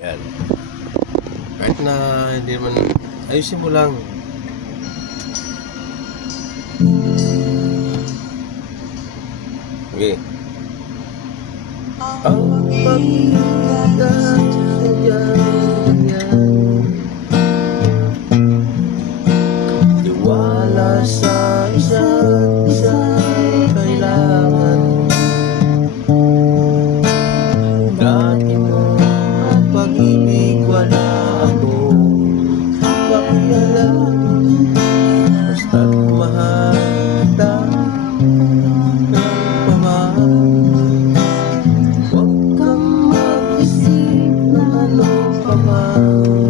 Yan. Kahit na hindi naman, ayusin mo lang. Okay. Ang tiwala sa isa't isa kailangan. Dati mo ang pag-ibig wala ako pakialam. Basta't mahal ng pamahal. Huwag kang mag-isip na ano pa man.